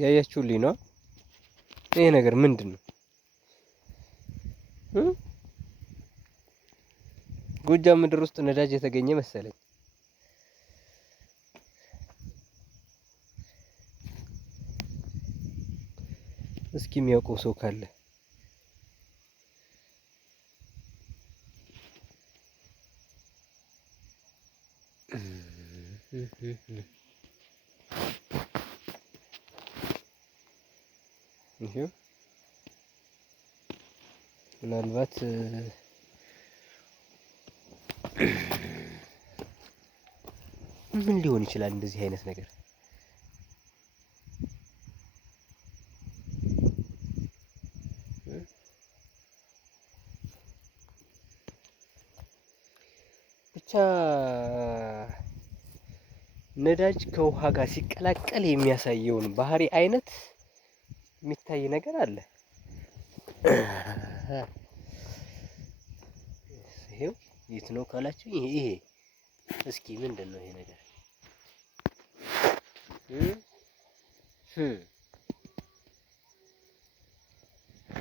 ያያችሁልኝ ነው። ይሄ ነገር ምንድን ነው? ጎጃም ምድር ውስጥ ነዳጅ የተገኘ መሰለኝ። እስኪ የሚያውቀው ሰው ካለ ምናልባት ምን ሊሆን ይችላል እንደዚህ አይነት ነገር? ብቻ ነዳጅ ከውሃ ጋር ሲቀላቀል የሚያሳየውን ባህሪ አይነት የሚታይ ነገር አለ። ይሄው የት ነው ካላችሁ፣ ይሄ እስኪ ምንድን ነው ይሄ ነገር?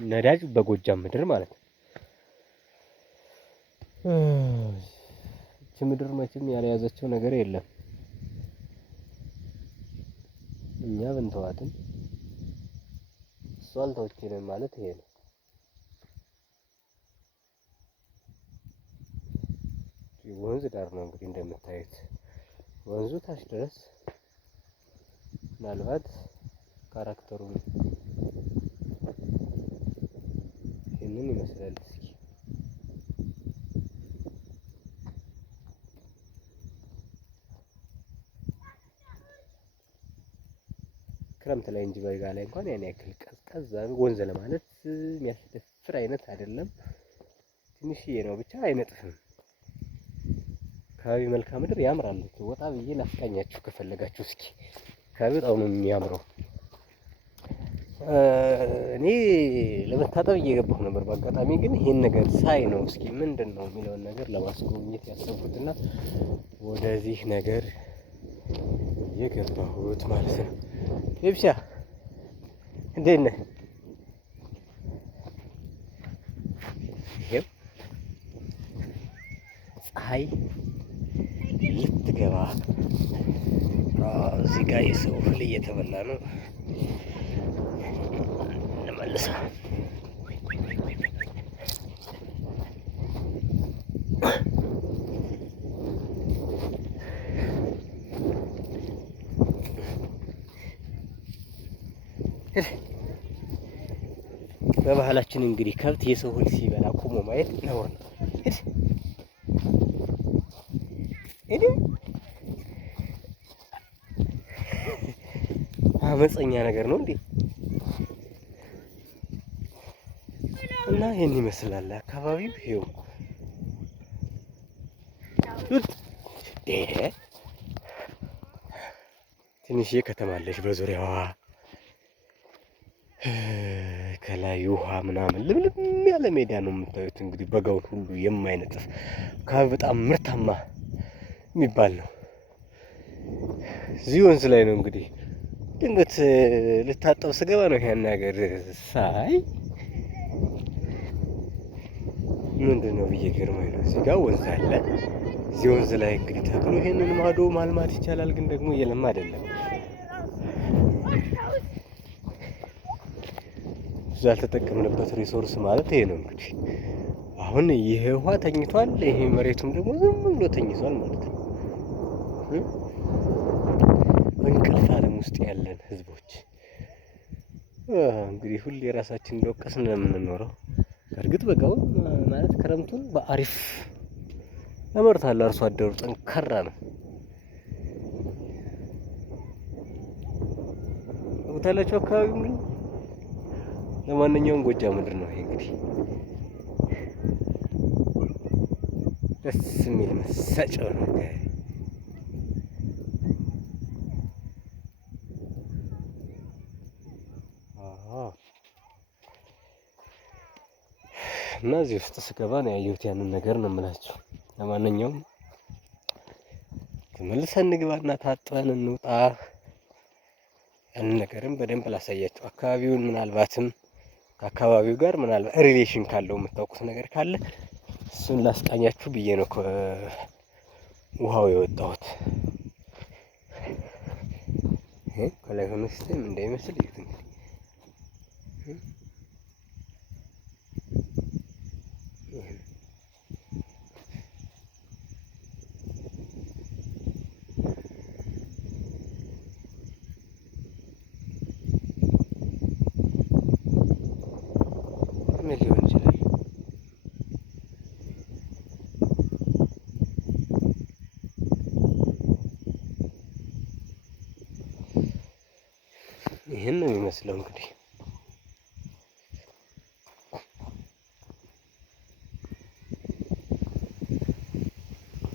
ነዳጅ በጎጃም ምድር ማለት ነው። እቺ ምድር መቼም ያልያዘችው ነገር የለም። እኛ ብንተዋትም እሷ አልተወችንም ማለት ይሄ ነው። ወንዝ ዳር ነው እንግዲህ እንደምታዩት፣ ወንዙ ታች ድረስ ምናልባት ካራክተሩን ይህንን ይመስላል። እስኪ ክረምት ላይ እንጂ በጋ ላይ እንኳን ያን ያክል ቀዝቃዛ ወንዝ ለማለት የሚያስደፍር አይነት አይደለም። ትንሽዬ ነው ብቻ አይነጥፍም። አካባቢ መልክዓ ምድር ያምራል። ወጣ ብዬ ላስቃኛችሁ ከፈለጋችሁ እስኪ። አካባቢ በጣም ነው የሚያምረው። እኔ ለመታጠብ እየገባሁ ነበር በአጋጣሚ፣ ግን ይሄን ነገር ሳይ ነው እስኪ ምንድን ነው የሚለውን ነገር ለማስጎብኘት ያሰብኩትና ወደዚህ ነገር የገባሁት ማለት ነው። ይብሻ እንዴት ነህ? ይሄው ፀሐይ ልትገባ እዚህ ጋር የሰው እህል እየተበላ ነው። እንመልሳ በባህላችን እንግዲህ ከብት የሰው እህል ሲበላ ቆሞ ማየት ነውር ነው። አመፀኛ ነገር ነው እንዴ! እና ይሄን ይመስላል አካባቢው። ይሄው ትንሽዬ ከተማ አለች በዙሪያዋ። ከላይ ውሃ ምናምን ልምልም ያለ ሜዳ ነው የምታዩት። እንግዲህ በጋውን ሁሉ የማይነጥፍ አካባቢ በጣም ምርታማ የሚባል ነው። እዚህ ወንዝ ላይ ነው እንግዲህ ድንገት ልታጠብ ስገባ ነው ያን ነገር ሳይ ምንድን ነው ብዬ ገርሞኝ ነው። እዚህ ጋር ወንዝ አለ። እዚህ ወንዝ ላይ እንግዲህ ተክሎ ይሄንን ማዶ ማልማት ይቻላል፣ ግን ደግሞ እየለማ አይደለም። እዛ ያልተጠቀምንበት ሪሶርስ ማለት ይሄ ነው እንግዲህ። አሁን ይሄ ውሃ ተኝቷል፣ ይሄ መሬቱም ደግሞ ዝም ብሎ ተኝቷል ማለት ነው። እንቅልፍ ዓለም ውስጥ ያለን ህዝቦች እንግዲህ ሁሌ ራሳችን እንደወቀስን ነው የምንኖረው። እርግጥ በጋውን ማለት ክረምቱን በአሪፍ ያመርታል። አርሶ አደሩ ጠንካራ ነው። ቦታላችሁ አካባቢ ምን ለማንኛውም ጎጃም ምድር ነው ይሄ እንግዲህ። ደስ የሚል መሳጭው ነው። እና እዚህ ውስጥ ስገባ ነው ያየሁት ያንን ነገር ነው የምላችሁ። ለማንኛውም ተመልሰን እንግባና ታጥበን እንውጣ። ያንን ነገርም በደንብ ላሳያችሁ። አካባቢውን ምናልባትም ከአካባቢው ጋር ምናልባት ሪሌሽን ካለው የምታውቁት ነገር ካለ እሱን ላስቃኛችሁ ብዬ ነው ከውሃው የወጣሁት። ከላይ ሆኖ ሲስተም እንዳይመስል ይሁት እንግዲህ ምን ሊሆን ይችላል? ይህን ነው የሚመስለው እንግዲህ